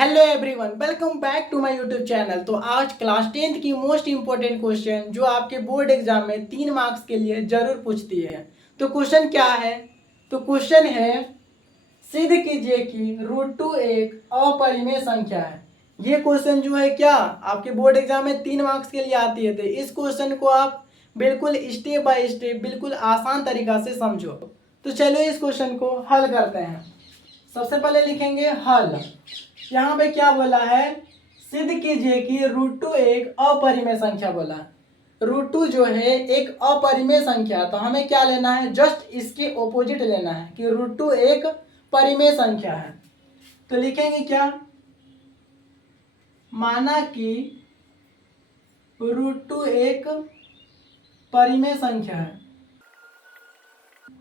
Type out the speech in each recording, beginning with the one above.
Hello everyone, welcome back to my YouTube channel. तो आज class 10th की most important question जो आपके बोर्ड एग्जाम में 3 मार्क्स के लिए जरूर पूछती है। तो क्वेश्चन क्या है? तो क्वेश्चन है, सिद्ध कीजिए कि √2 एक अपरिमेय संख्या है। ये क्वेश्चन जो है क्या आपके बोर्ड एग्जाम में 3 मार्क्स के लिए आती है। तो इस क्वेश्चन को आप बिल्कुल स्टेप बाय स्टेप बिल्कुल आसान तरीका से समझो। तो चलो इस क्वेश्चन को हल करते हैं। सबसे पहले लिखेंगे हल। यहाँ पे क्या बोला है? सिद्ध कीजिए कि √2 एक अपरिमेय संख्या बोला। √2 जो है एक अपरिमेय संख्या, तो हमें क्या लेना है? जस्ट इसके ऑपोजिट लेना है कि √2 एक परिमेय संख्या है। तो लिखेंगे क्या? माना कि √2 एक परिमेय संख्या है।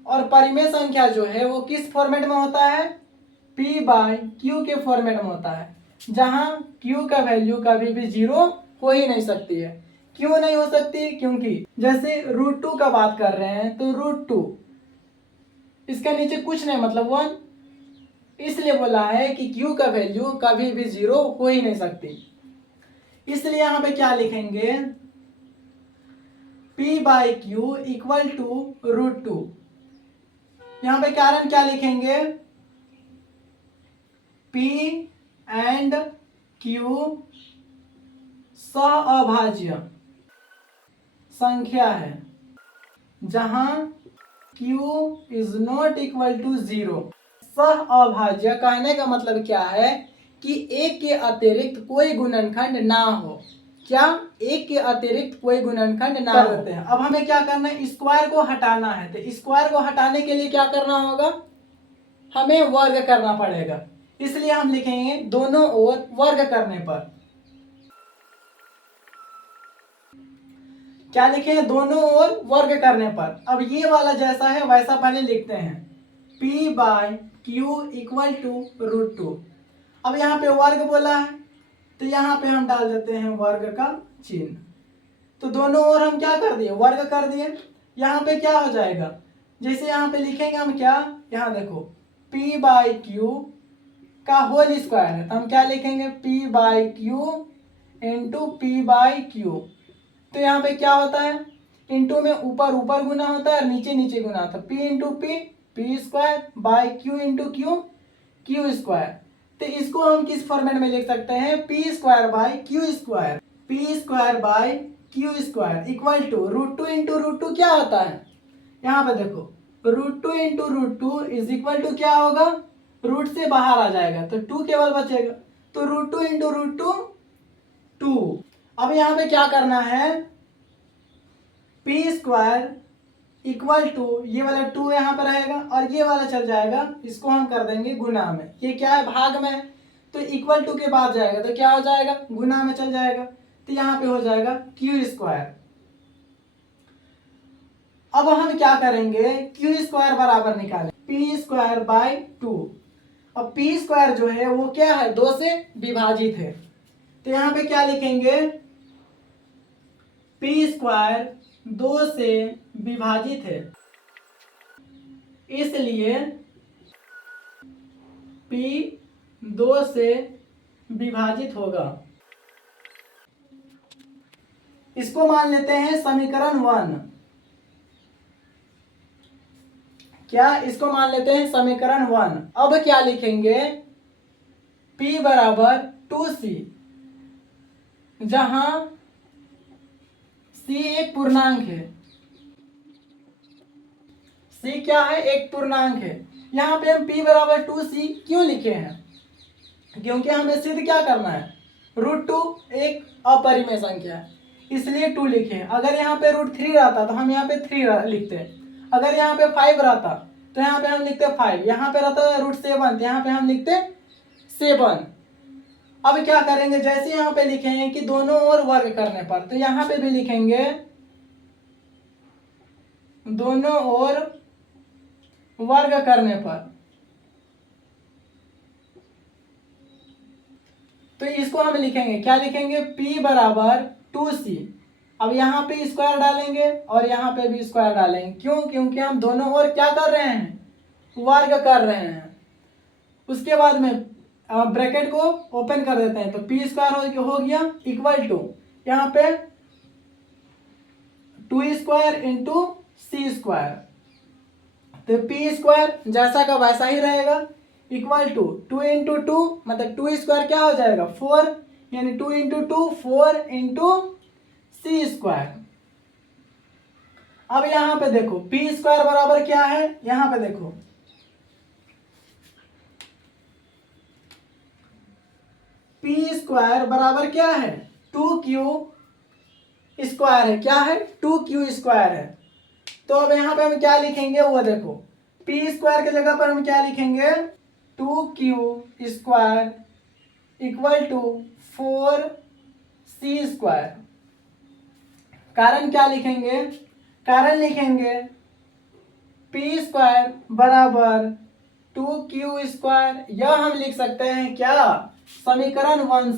और परिमेय संख्या जो है वो किस फॉर्मेट में होता है? p/q के फॉर्मेट में होता है, जहां q का वैल्यू कभी भी 0 हो ही नहीं सकती है। क्यों नहीं हो सकती? क्योंकि जैसे √2 का बात कर रहे हैं तो √2 इसके नीचे कुछ नहीं, मतलब 1, इसलिए बोला है कि q का वैल्यू कभी भी 0 हो ही नहीं सकती। इसलिए यहां पे क्या लिखेंगे? p/q equal to √2। यहां पे कारण क्या लिखेंगे? P एंड Q सहअभाज्य संख्या है, जहां Q is not equal to 0। सहअभाज्य कहने का मतलब क्या है कि एक के अतिरिक्त कोई गुणनखंड ना हो। क्या? एक के अतिरिक्त कोई गुणनखंड ना करते हैं। अब हमें क्या करना है? स्क्वायर को हटाना है। तो स्क्वायर को हटाने के लिए क्या करना होगा? हमें वर्ग करना पड़ेगा। इसलिए हम लिखेंगे दोनों ओर वर्ग करने पर। क्या लिखेंगे? दोनों ओर वर्ग करने पर। अब ये वाला जैसा है वैसा पहले लिखते हैं, p/q इक्वल टू √2। अब यहाँ पे वर्ग बोला है तो यहाँ पे हम डाल देते हैं वर्ग का चिन्ह। तो दोनों ओर हम क्या कर दिए? वर्ग कर दिए। यहाँ पे क्या हो जाएगा? जैसे यहाँ पे लिखेंगे हम क्या, यहाँ देखो p/q का होल स्क्वायर है, तो हम क्या लिखेंगे? p/q into p/q। तो यहाँ पे क्या होता है? इंटू में ऊपर ऊपर गुना होता है और नीचे नीचे गुना होता है। p into p square by q into q square. तो इसको हम किस फॉर्मेट में लिख सकते हैं? p square by q square. p square by q square equal to √2 into √2 क्या होता है? यहाँ पे देखो √2 इंटू √2 इज इक्वल टू क्या होगा? रूट से बाहर आ जाएगा तो 2 केवल बचेगा। तो √2 इंटू √2 2। अब यहाँ पे क्या करना है? p स्क्वायर इक्वल टू, ये वाला 2 यहाँ पर रहेगा और ये वाला चल जाएगा, इसको हम कर देंगे गुना में। ये क्या है? भाग में है, तो इक्वल टू के बाद जाएगा तो क्या हो जाएगा? गुना में चल जाएगा। तो यहाँ पे हो जाएगा q स्क्वायर। अब हम क्या करेंगे? q स्क्वायर बराबर निकालें p स्क्वायर बाय 2। अब p स्क्वायर जो है वो क्या है? 2 से विभाजित है। तो यहाँ पे क्या लिखेंगे? p स्क्वायर 2 से विभाजित है, इसलिए p 2 से विभाजित होगा। इसको मान लेते हैं समीकरण 1। क्या? इसको मान लेते हैं समीकरण 1। अब क्या लिखेंगे? p बराबर 2c, जहां c एक पूर्णांक है। c क्या है? एक पूर्णांक है। यहाँ पे हम p बराबर 2c क्यों लिखे हैं? क्योंकि हमें सिद्ध क्या करना है? √2 एक अपरिमेय संख्या है, इसलिए 2 लिखे। अगर यहाँ पे √3 रहता तो हम यहाँ पे 3 लिखते। अगर यहाँ पे 5 रहता तो यहाँ पे हम लिखते 5। यहाँ पे रहता √7 तो यहाँ पे हम लिखते 7। अब क्या करेंगे? जैसे यहाँ पे लिखेंगे कि दोनों ओर वर्ग करने पर, तो यहाँ पे भी लिखेंगे दोनों ओर वर्ग करने पर। तो इसको हम लिखेंगे, क्या लिखेंगे? p बराबर 2c। अब यहाँ पे स्क्वायर डालेंगे और यहाँ पे भी स्क्वायर डालेंगे। क्यों? क्योंकि हम दोनों ओर क्या कर रहे हैं? वर्ग कर रहे हैं। उसके बाद में ब्रैकेट को ओपन कर देते हैं, तो पी स्क्वायर हो गया इक्वल टू यहाँ पे 2 स्क्वायर इंटू सी स्क्वायर, तो पी स्क्वायर जैसा का वैसा ही रहेगा इक्वल टू 2 इंटू टू, मतलब 2 स्क्वायर क्या हो जाएगा 4, यानी 2 इंटू टू 4 इंटू सी स्क्वायर। अब यहाँ पे देखो पी स्क्वायर बराबर क्या है, यहाँ पे देखो पी स्क्वायर बराबर क्या है 2q स्क्वायर है, क्या है 2q स्क्वायर है। तो अब यहाँ पे हम क्या लिखेंगे वो देखो, पी स्क्वायर की जगह पर हम क्या लिखेंगे 2q square equal to 4c square. कारण क्या लिखेंगे, कारण लिखेंगे पी स्क्वायर बराबर 2q स्क्वायर, यह हम लिख सकते हैं क्या समीकरण 1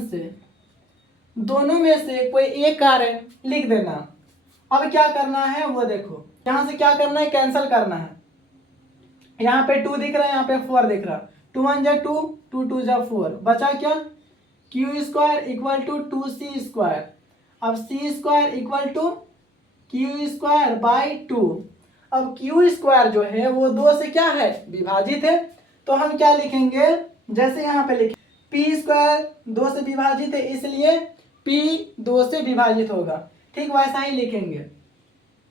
से दोनों में से कोई एक कारण लिख देना। अब क्या करना है वो देखो, यहां से क्या करना है कैंसिल करना है, यहाँ पे 2 दिख रहा है, यहाँ पे 4 दिख रहा है, 2 1 जा 2, 2 2 जा 4, बचा क्या q square equal to 2c square. अब c square equal to q square by 2। अब q स्क्वायर जो है वो 2 से क्या है विभाजित है, तो हम क्या लिखेंगे जैसे यहाँ पे लिखे p स्क्वायर 2 से विभाजित है इसलिए p 2 से विभाजित होगा, ठीक वैसा ही लिखेंगे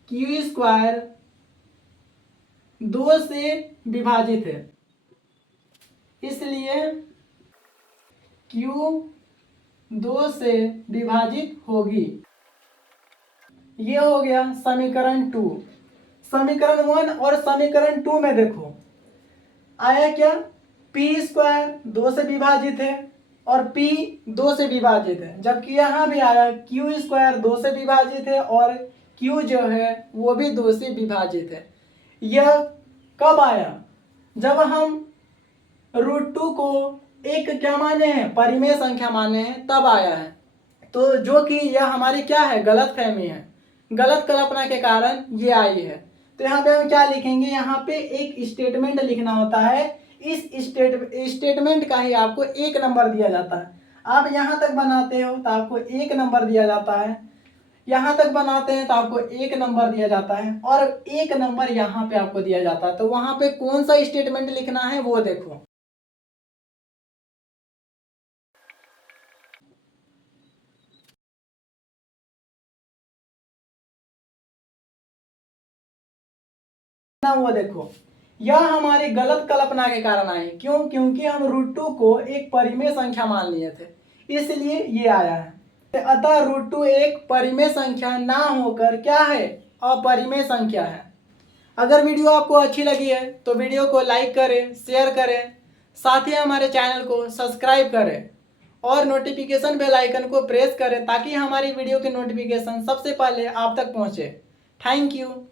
q स्क्वायर 2 से विभाजित है इसलिए q 2 से विभाजित होगी। ये हो गया समीकरण 2। समीकरण 1 और समीकरण 2 में देखो आया क्या p स्क्वायर 2 से विभाजित है और p 2 से विभाजित है, जबकि यहाँ भी आया q स्क्वायर 2 से विभाजित है और q जो है वो भी 2 से विभाजित है। यह कब आया जब हम √2 को एक क्या माने हैं परिमेय संख्या माने हैं तब आया है। तो जो कि यह हमारी क्या है गलत फहमी है, गलत कल्पना के कारण ये आई है। तो यहाँ पे हम क्या लिखेंगे, यहाँ पे एक स्टेटमेंट लिखना होता है, इस स्टेटमेंट का ही आपको 1 नंबर दिया जाता है। आप यहाँ तक बनाते हो तो आपको 1 नंबर दिया जाता है, यहाँ तक बनाते हैं तो आपको 1 नंबर दिया जाता है और 1 नंबर यहाँ पे आपको दिया जाता है। तो वहाँ पे कौन सा स्टेटमेंट लिखना है वो देखो। वो देखो यह हमारी गलत कल्पना के कारण आई, क्यों, क्योंकि हम √2 को एक परिमेय संख्या मान लिए थे इसलिए ये आया है। अतः √2 एक परिमेय संख्या ना होकर क्या है अपरिमेय संख्या है। अगर वीडियो आपको अच्छी लगी है तो वीडियो को लाइक करें, शेयर करें, साथ ही हमारे चैनल को सब्सक्राइब करें और नोटिफिकेशन बेल आइकन को प्रेस करें ताकि हमारी वीडियो के नोटिफिकेशन सबसे पहले आप तक पहुँचे। Thank you.